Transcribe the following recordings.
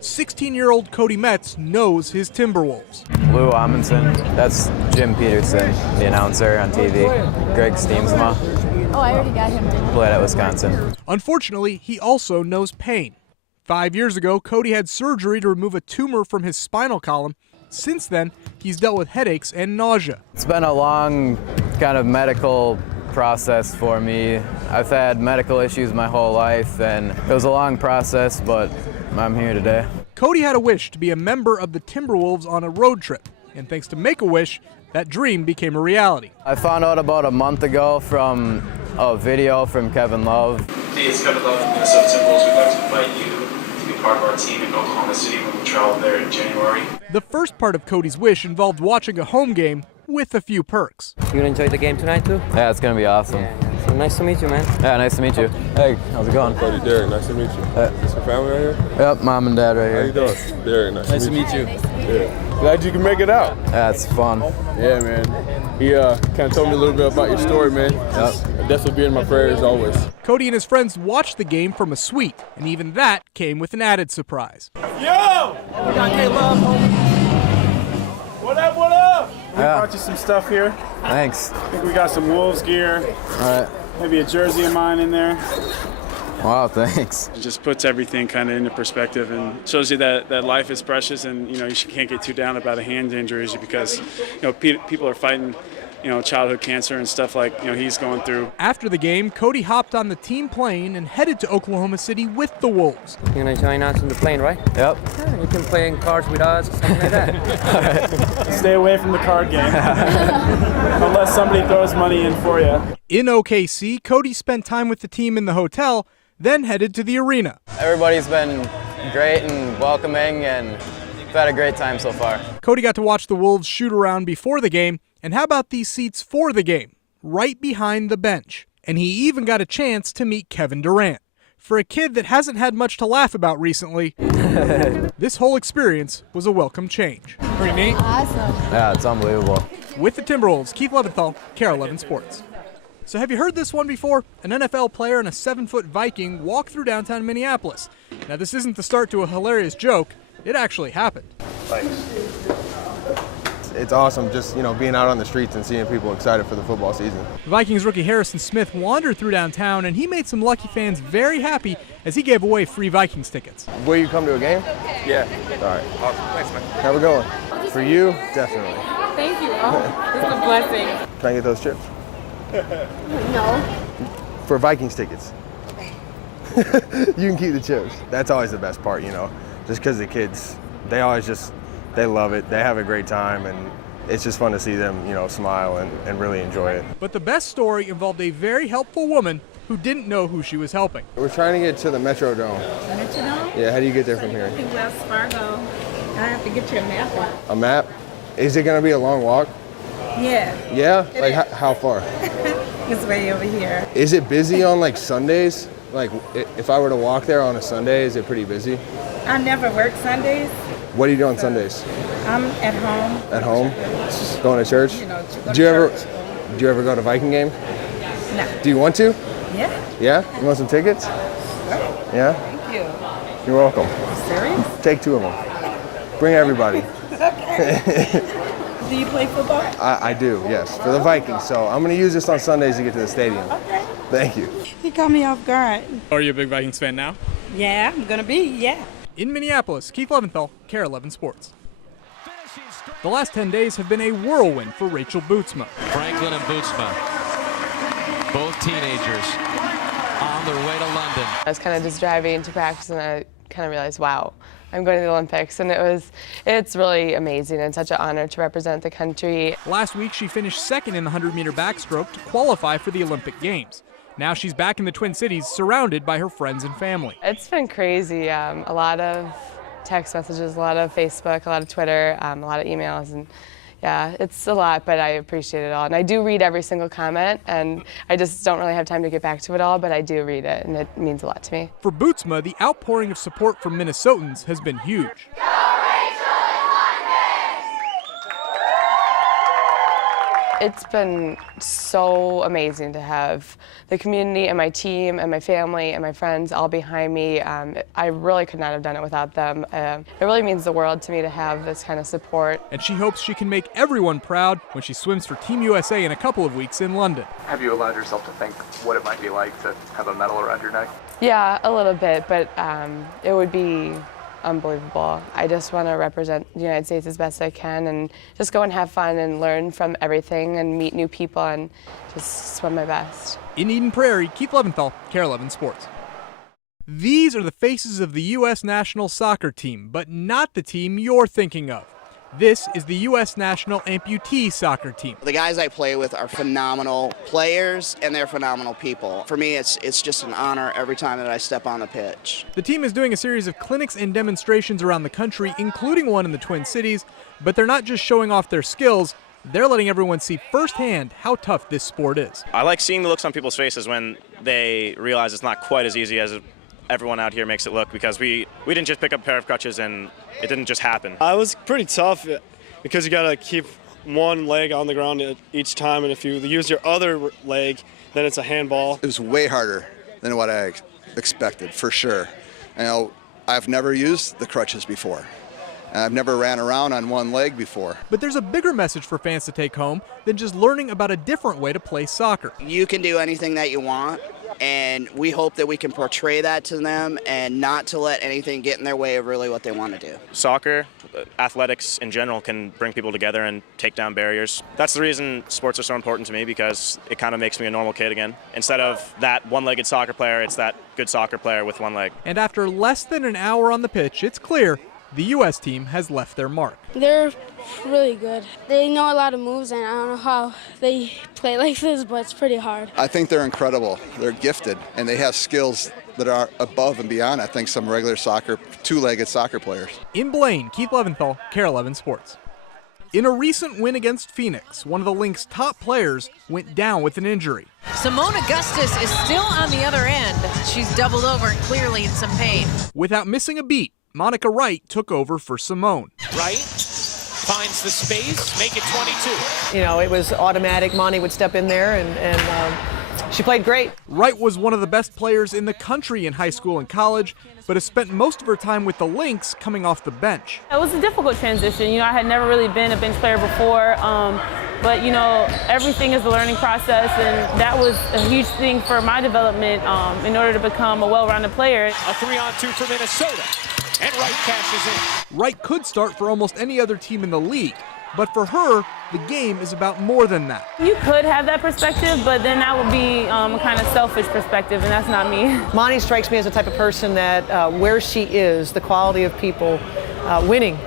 16-year-old Cody Metz knows his Timberwolves. Lou Amundsen, that's Jim Peterson, the announcer on TV. Greg Steamsma. Oh, I already got him. Played at Wisconsin. Unfortunately, he also knows pain. 5 years ago, Cody had surgery to remove a tumor from his spinal column. Since then, he's dealt with headaches and nausea. It's been a long kind of medical process for me. I've had medical issues my whole life, and it was a long process, but I'm here today. Cody had a wish to be a member of the Timberwolves on a road trip, and thanks to Make-A-Wish, that dream became a reality. I found out about a month ago from a video from Kevin Love. Hey, it's Kevin Love from Minnesota Timberwolves. We'd like to invite you to be part of our team in Oklahoma City when we travel there in January. The first part of Cody's wish involved watching a home game with a few perks. You gonna enjoy the game tonight too? Yeah, it's gonna be awesome. So nice to meet you, man. Yeah, nice to meet you. Hey, how's it going? Buddy Derek, nice to meet you. Is your family right here? Yep, mom and dad right How here. you doing? Derek, nice to meet you. you. Glad you can make it out. Yeah, it's fun. Yeah, man. He kind of told me a little bit about your story, man. I'll definitely be in my prayers always. Cody and his friends watched the game from a suite, and even that came with an added surprise. Yo! We got K-Love, homie. What up, what up? We brought you some stuff here. Thanks. I think we got some Wolves gear. All right. Maybe a jersey of mine in there. Wow, thanks. It just puts everything kind of into perspective and shows you that life is precious, and you can't get too down about a hand injury because people are fighting childhood cancer and stuff like he's going through. After the game, Cody hopped on the team plane and headed to Oklahoma City with the Wolves. You're gonna join us on the plane, right? Yep. Yeah, you can play in cards with us or something like that. Stay away from the card game unless somebody throws money in for you. In OKC, Cody spent time with the team in the hotel, then headed to the arena. Everybody's been great and welcoming, and we've had a great time so far. Cody got to watch the Wolves shoot around before the game, and how about these seats for the game, right behind the bench? And he even got a chance to meet Kevin Durant. For a kid that hasn't had much to laugh about recently, this whole experience was a welcome change. Pretty neat. Awesome. Yeah, it's unbelievable. With the Timberwolves, Keith Leventhal, KARE 11 Sports. So have you heard this one before? An NFL player and a 7-foot Viking walk through downtown Minneapolis. Now this isn't the start to a hilarious joke. It actually happened. It's awesome just, being out on the streets and seeing people excited for the football season. Vikings rookie Harrison Smith wandered through downtown, and he made some lucky fans very happy as he gave away free Vikings tickets. Will you come to a game? Yeah. All right. Awesome. Thanks, man. How we going? For you, definitely. Thank you. Oh, this is a blessing. Can I get those chips? No. For Vikings tickets. You can keep the chips. That's always the best part, just because the kids, they love it. They have a great time, and it's just fun to see them, smile and really enjoy it. But the best story involved a very helpful woman who didn't know who she was helping. We're trying to get to the Metrodome. Metrodome? Yeah, how do you get there from here? In Wells Fargo. I have to get you a map. A map? Is it going to be a long walk? Yeah. Yeah? Like how far? It's way over here. Is it busy on Sundays? Like if I were to walk there on a Sunday, is it pretty busy? I never work Sundays. What do you do on Sundays? I'm at home. At home? Going to church? Go Do you ever go to Viking game? No. Do you want to? Yeah. Yeah? You want some tickets? Yeah? Thank you. You're welcome. Serious? Take 2 of them. Bring everybody. Okay. Do you play football? I do, yes, for the Vikings. So I'm going to use this on Sundays to get to the stadium. Okay. Thank you. He caught me off guard. Are you a big Vikings fan now? Yeah, I'm gonna be, yeah. In Minneapolis, Keith Leventhal, KARE 11 Sports. The last 10 days have been a whirlwind for Rachel Bootsma. Franklin and Bootsma, both teenagers, on their way to London. I was kind of just driving to practice, and I kind of realized, wow, I'm going to the Olympics, and it's really amazing and such an honor to represent the country. Last week, she finished second in the 100-meter backstroke to qualify for the Olympic Games. Now she's back in the Twin Cities, surrounded by her friends and family. It's been crazy. A lot of text messages, a lot of Facebook, a lot of Twitter, a lot of emails, and yeah, it's a lot, but I appreciate it all. And I do read every single comment, and I just don't really have time to get back to it all, but I do read it, and it means a lot to me. For Bootsma, the outpouring of support from Minnesotans has been huge. It's been so amazing to have the community and my team and my family and my friends all behind me. I really could not have done it without them. It really means the world to me to have this kind of support. And she hopes she can make everyone proud when she swims for Team USA in a couple of weeks in London. Have you allowed yourself to think what it might be like to have a medal around your neck? Yeah, a little bit, but it would be unbelievable. I just want to represent the United States as best I can and just go and have fun and learn from everything and meet new people and just swim my best. In Eden Prairie, Keith Leventhal, KARE 11 Sports. These are the faces of the U.S. national soccer team, but not the team you're thinking of. This is the U.S. national Amputee Soccer team. The guys I play with are phenomenal players, and they're phenomenal people. For me, it's just an honor every time that I step on the pitch. The team is doing a series of clinics and demonstrations around the country, including one in the Twin Cities, but they're not just showing off their skills, they're letting everyone see firsthand how tough this sport is. I like seeing the looks on people's faces when they realize it's not quite as easy as everyone out here makes it look, because we didn't just pick up a pair of crutches and it didn't just happen. It was pretty tough because you got to keep one leg on the ground each time, and if you use your other leg, then it's a handball. It was way harder than what I expected, for sure. You know, I've never used the crutches before. I've never ran around on one leg before. But there's a bigger message for fans to take home than just learning about a different way to play soccer. You can do anything that you want, and we hope that we can portray that to them and not to let anything get in their way of really what they want to do. Soccer, athletics in general, can bring people together and take down barriers. That's the reason sports are so important to me, because it kind of makes me a normal kid again. Instead of that one-legged soccer player, it's that good soccer player with one leg. And after less than an hour on the pitch, it's clear the U.S. team has left their mark. They're really good. They know a lot of moves, and I don't know how they play like this, but it's pretty hard. I think they're incredible. They're gifted, and they have skills that are above and beyond, I think, some regular soccer, two-legged soccer players. In Blaine, Keith Leventhal, KARE 11 Sports. In a recent win against Phoenix, one of the Lynx' top players went down with an injury. Simone Augustus is still on the other end. She's doubled over, clearly in some pain. Without missing a beat, Monica Wright took over for Simone. Wright finds the space, make it 22. You know, it was automatic. Monty would step in there, and she played great. Wright was one of the best players in the country in high school and college, but has spent most of her time with the Lynx coming off the bench. It was a difficult transition. You know, I had never really been a bench player before, but, you know, everything is a learning process, and that was a huge thing for my development in order to become a well-rounded player. A 3-on-2 for Minnesota. And Wright cashes in. Wright could start for almost any other team in the league, but for her, the game is about more than that. You could have that perspective, but then that would be a kind of selfish perspective, and that's not me. Monty strikes me as the type of person that where she is, the quality of people, winning.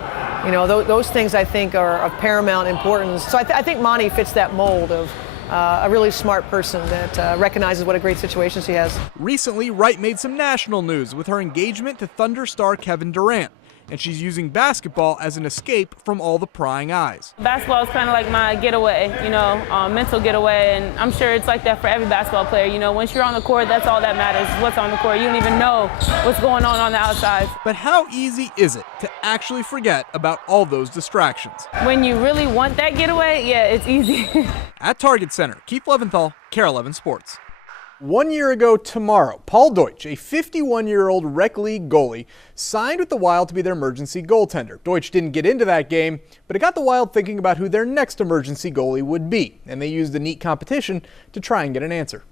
You know, those things I think are of paramount importance. So I think Monty fits that mold of a really smart person that recognizes what a great situation she has. Recently, Wright made some national news with her engagement to Thunder star Kevin Durant, and she's using basketball as an escape from all the prying eyes. Basketball is kind of like my getaway, you know, mental getaway, and I'm sure it's like that for every basketball player. You know, once you're on the court, that's all that matters, is what's on the court. You don't even know what's going on the outside. But how easy is it to actually forget about all those distractions? When you really want that getaway, yeah, it's easy. At Target Center, Keith Leventhal, KARE 11 Sports. 1 year ago tomorrow, Paul Deutsch, a 51-year-old rec league goalie, signed with the Wild to be their emergency goaltender. Deutsch didn't get into that game, but it got the Wild thinking about who their next emergency goalie would be, and they used a neat competition to try and get an answer.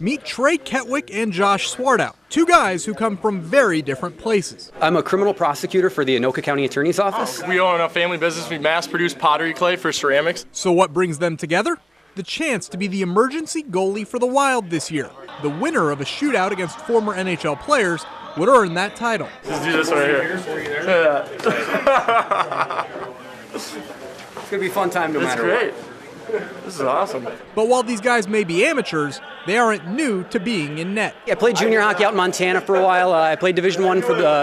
Meet Trey Ketwick and Josh Swartout, two guys who come from very different places. I'm a criminal prosecutor for the Anoka County Attorney's Office. We own a family business. We mass-produce pottery clay for ceramics. So what brings them together? The chance to be the emergency goalie for the Wild this year. The winner of a shootout against former NHL players would earn that title. Let's do this right here. It's going to be a fun time no matter what. That's great. This is awesome. But while these guys may be amateurs, they aren't new to being in net. I played junior hockey out in Montana for a while. I played Division I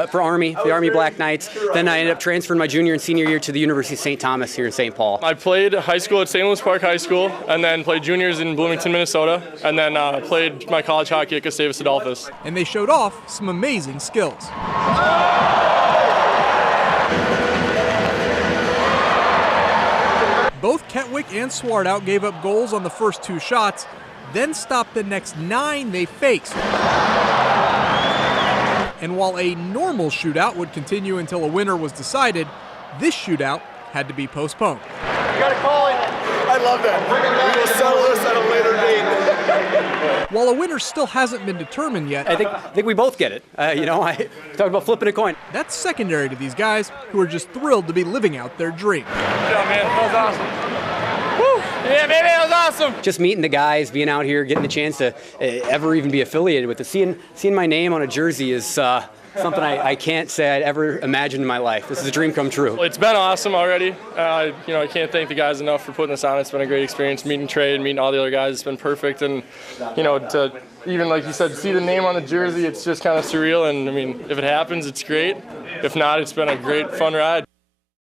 for Army, the Army Black Knights. Then I ended up transferring my junior and senior year to the University of St. Thomas here in St. Paul. I played high school at St. Louis Park High School, and then played juniors in Bloomington, Minnesota, and then played my college hockey at Gustavus Adolphus. And they showed off some amazing skills. Both Ketwick Hartwick and Swartout gave up goals on the first 2 shots, then stopped the next 9 they faced. And while a normal shootout would continue until a winner was decided, this shootout had to be postponed. You gotta call it. I love that. We will settle this at a later date. While a winner still hasn't been determined yet, I think we both get it. I talked about flipping a coin. That's secondary to these guys who are just thrilled to be living out their dream. Good job, man. That was awesome. Woo! Yeah, baby, that was awesome. Just meeting the guys, being out here, getting the chance to ever even be affiliated with it. Seeing my name on a jersey is something I can't say I'd ever imagined in my life. This is a dream come true. It's been awesome already. I can't thank the guys enough for putting this on. It's been a great experience meeting Trey and meeting all the other guys. It's been perfect, and to even, like you said, see the name on the jersey, it's just kind of surreal. And I mean, if it happens, it's great. If not, it's been a great, fun ride.